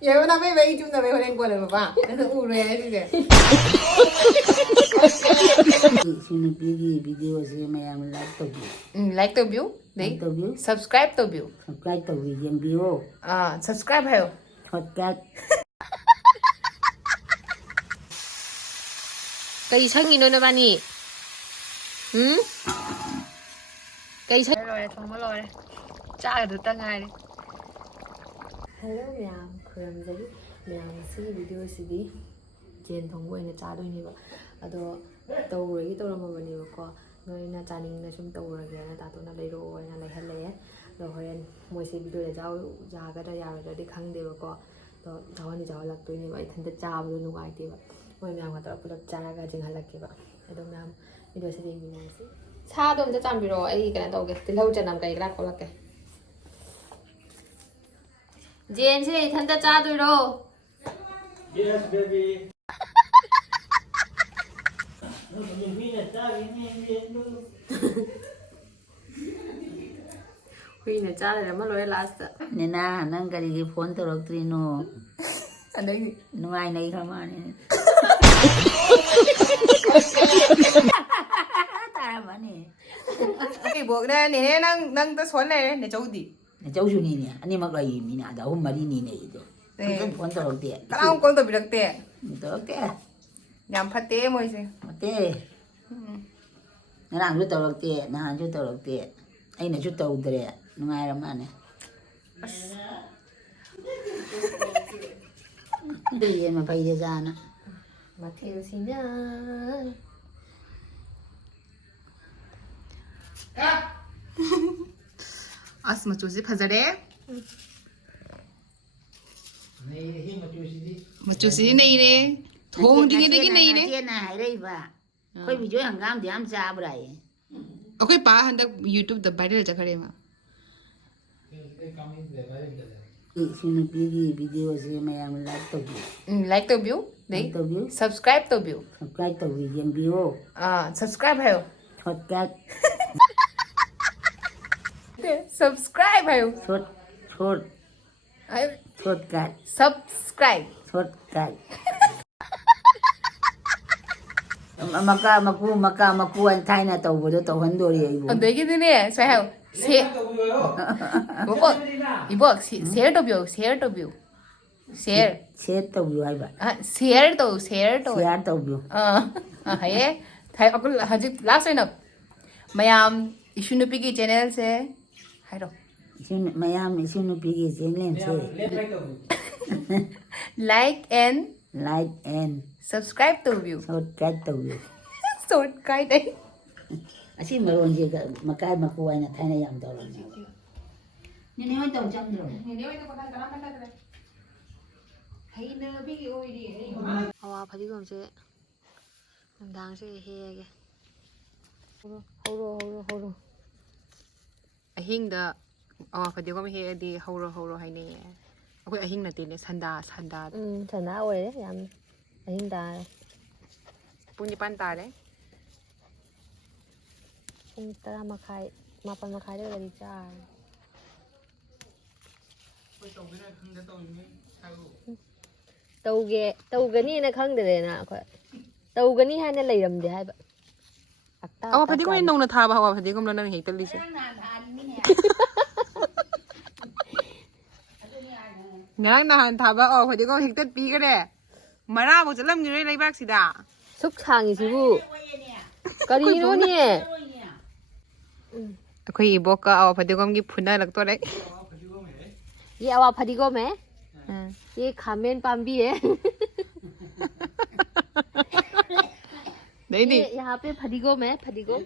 Giờ nó mới bay chúng ta bay lên qua rồi bà. Nó u rồi ấy đi. Xin quý video sẽ mày làm like tàu Like to view. Đấy. Subscribe to view. subscribe tàu video Subscribe heo. podcast Cây xanh nó nè cây xanh rồi không có rồi cha được tăng ngày đi. Hello mèo 그럼 저기 mèo 시 비디오 시디 젠 동호회는 짜도니까 아도 떠오르기 떠오르면이고 너희나 짜닝나 좀 떠오르게나 다도나 레로나 레할래 너 호렌 뭐시 비디오에 자가다 야가다디 강대고 또 자원이 자원락도니까 이탄데 짜부도 누가이디가 뭐 mèo 또 불러 짜가 지금 할락게봐 아도 mèo 비디오 시디 미나시 차도 이제 잠비로 에이 그냥 또 오게 들려오자 남가 이거라 걸을게 Jen sẽ thân ta cha tôi đâu. Yes, baby. Huy này cha là mất lỗi last. Nena nang kari ki phone to rok trino Anh đấy gì? nungai nai khama ne ta ma ne Cái buộc này nè năng ta xuân này để cháu đi. cháu chu ni ne ani mak lai mi na da hum mari ni ne do 네. phone to rok te Cái ông con tôi bị đặc tệ. to te Nhằm phát tế mới gì. te nang ju to rok te na ju to rok te ai na ju to dre nungai ra ma ne đi mà phải đi ra nữa Mà theo xin nhá. Asma chuzi phazare. Mà chuzi này nè. Thong đi cái này nè. trên này đây bà khơi bị chuối hàng gam thì ăn ra bữa này Okay pa handak YouTube da viral cha khare ma. xin quý video sẽ mày làm like tàu Like to view. Đấy. tàu view Subscribe to view. subscribe tàu video Subscribe heo. podcast Subscribe heo. short Ai podcast subscribe. podcast maku anh thay na tàu vừa đó tàu hắn đôi đi Còn đấy cái gì nè, sao heo? Share. 이거 share to view, share to view. Share. share tàu view ai vậy share to share to. share tàu view 하예. 다 아까 아직 last line up. mayam 이슈누피기 channel से 하이로. xin mày làm xin nó bị gì lên xe Like and like and subscribe to view. subscribe tàu view Sort cái đấy. xin mà luôn gì cả mà cái mà cô anh là thay này làm tàu làm nào nhưng nếu tàu trăm rồi 아와 바디검새 당시 해야게 호로 아힝다 아와 바디검 해야디 호로 하이네 아고 아힝 나티네 산다 산다 오래 얌 아닌다 분이 반다래 따라 마카이 마pan makaiได้เลยจ้าtàuนี่นะครั้งเดียวนะค่อยเตากันนี่ให้ในเลยรำเดียวให้แบบ아와 바디검이 농나 타봐 아와 바디검 너는 헤이떨리세 나랑 나한 타봐 아와 바디검 헤이떨 삐그래 마라고 잘람기를 레이박시다 ซุกช่างอีสิบุกะดีโน่นี่ 아코이 이보까 아와 바디검기 푸나 락토래 ये आवा फटिगोम है ये खामेन पाम्बी है नहीं नहीं यहाँ पे फटिगोम है फटिगोम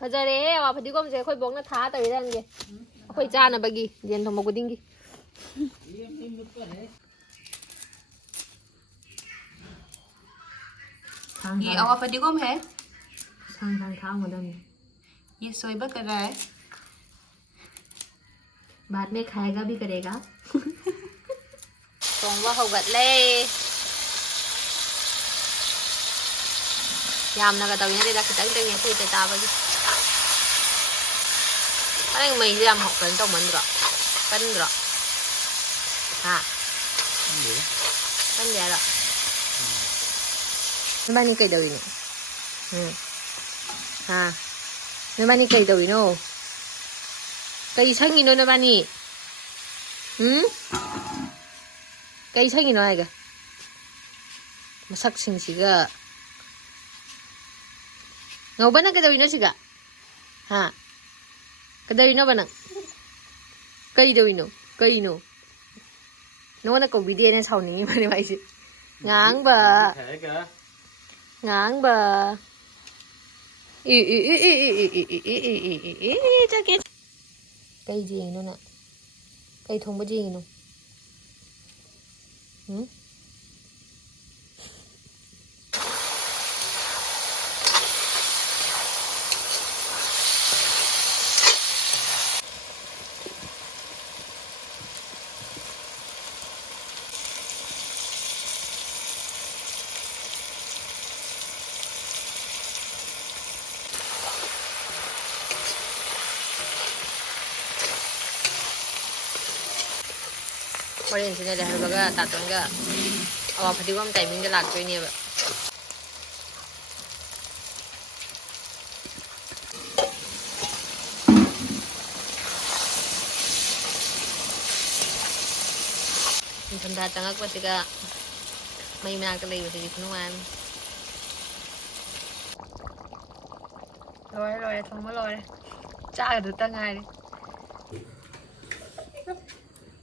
फजरे है आवा फटिगोम से कोई बोंग ना था तभी रहेंगे कोई चाह ना बगी जेन तो मगो देंगी ये आवा बादिगोम है सांग मदन ये सोइबा कर रहा है बाद में खाएगा भी करेगा ตรงว่าเขากัดเล่ยามนะก็ตอนนี้ได้รักษาตั้งแต่เนี่ยพูดแต่ตาไปดิอันนี้ไม่ยามหกเป็นต้องมันหรอกเป็นหรอก ฮะตั้งใหญ่ละmấy bạn đi cày đầu đi ha mấy bạn đi cày đầu đi nó cày sang gì nó mấy bạn đi cày sang gì nó ai cả mà sắc xinh xí cả ngầu bạn cái đầu đi nó xí cả ha cái đầu đi nó bạn cày đầu đi nó có video này sau này mà đi vậy chứ ngang bà Thể kìa. ngang bà chắc cái cây gì nó nè cây thông cái gì nó Korean sini ada harga taton ga awak pasti gua timing ga lagto ini ba Minsan datang aku pasti ga may minagkalay pasti di punuan rồi không có rồi cha được tăng ngày đi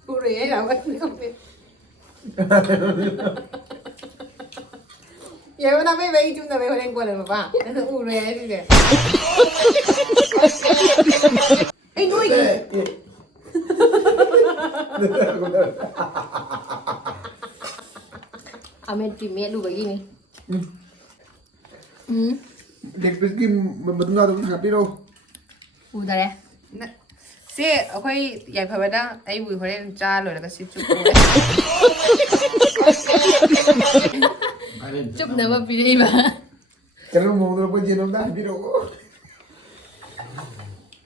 Ure là vậy không biết. Giờ nó mới về chúng ta về lên qua rồi mà ba. Nó ure gì vậy? Ê nuôi. Amen mẹ đủ vậy gì? Dik bikin benar hati đâu. ui đây Xe akwai yai fa bada ai bui horen cha lo daga sip chup. chụp nữa mà bị đi mà Kalau mau terus pergi nonton hati đâu.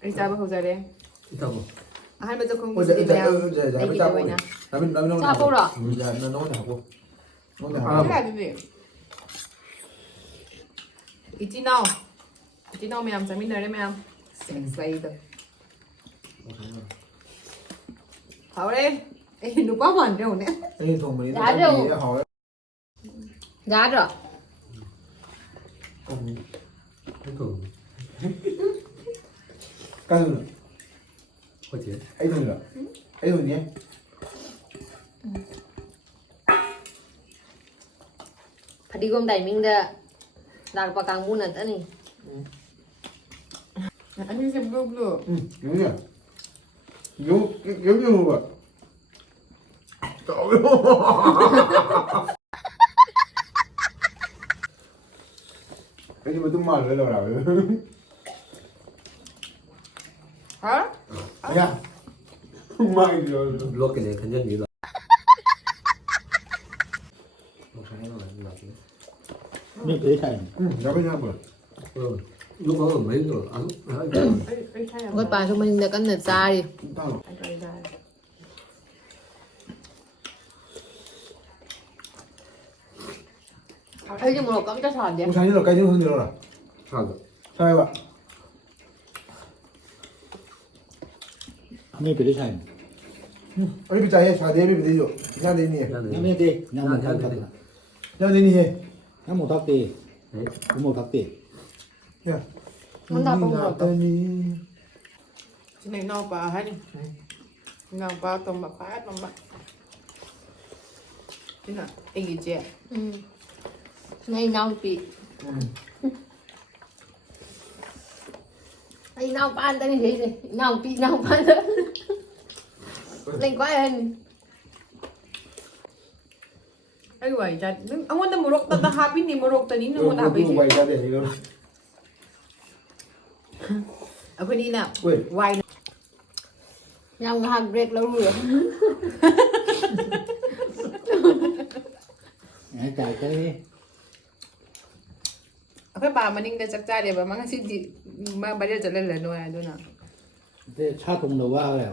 Ai cha ba ho za de. Tahu. Ahan ba zo kong Ôi gì trời đi trời nào. trời Ai trời ki trời to na. Nami nong. Cha cô rồi. Dạ nó nói nào cô. Nói Thế nào. là cái gì? Ít nào mẹ làm sao mình đợi đấy mẹ làm. Sex later. Hảo đi. Ê, nó quá hoàn rồi nè. Ê thùng mình Dạ đâu. hỏi. giá rồi Cái thường. Cái thùng. Có chứ. Ấy thùng rồi. Ấy thùng nhé. phải đi gom đầy mình đã đặt vào càng buôn là tất này Anh đi xem blue blue. Giống như. Giống như vậy. Trời ơi. Cái gì mà tôi mời lên rồi. Hả? Dạ. Mời rồi. Luộc cái này khẩn nhân như vậy. Một sáng rồi là gì? Mình thấy thành. Nó với nhau rồi. Lúc đó là mấy rồi ăn. Anh thay à? cái bà chúng mình đã cân nợ ra đi Tao. Anh thay ra. thấy chứ một cắm cho sòn đi Một sáng rồi cái gì hơn nhiều rồi. Sao rồi? Sao vậy? Mình thấy thành. Ôi bây giờ sao thế bây giờ? Nhà đi nè. Nhà mình đi, nhà một thằng thằng. Nhà đi nè. Nhà một thằng đi. Đấy. Một thằng đi. Nha. Nó đạp bông rồi. Cái này no bà hay đi. Nào bà tôm bà phát bà bà. Thế nào? Anh gì chị? này nào bị ai nào ban tên gì gì nào bị nào ban lên quá anh Ay vậy cha. Ang wala mo rok ta happy ni mo rok ta ni no mo happy. Quay ra để luôn. Ako ni na. Ui. Why? nhau hàng break lâu rồi Ai chạy cái đi. Ako ba maning da chắc cha de ba mga si ma ba dia jala la no ya do na. Thế cha cùng đầu vào rồi.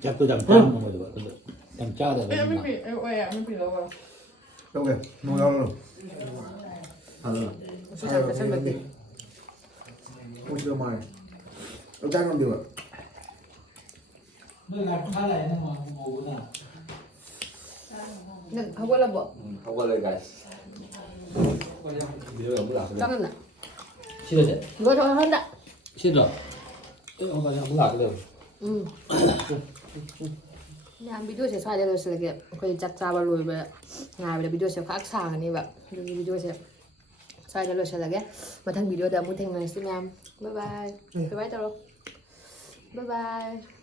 자꾸 잠깐 먹어도 좀 짜다. đâu kìa nồi đâu rồi 시장 그 선배들. không chưa mày đâu chắc không được 능 하고 올라 뭐. 하고 래 가이스. 비디오가 몰라. 짱나. 싫어지? 이거 저 한다. 싫어. 엄마 그냥 몰라 그래. Làm video sẽ xoay cho tôi sẽ kìa ਕੋਈ chắc cha vào lùi về ngày về video sẽ khác xa này vậy video sẽ xoay cho tôi sẽ là cái mà thằng video đã muốn thành này xin em bye bye bye bye tao bye bye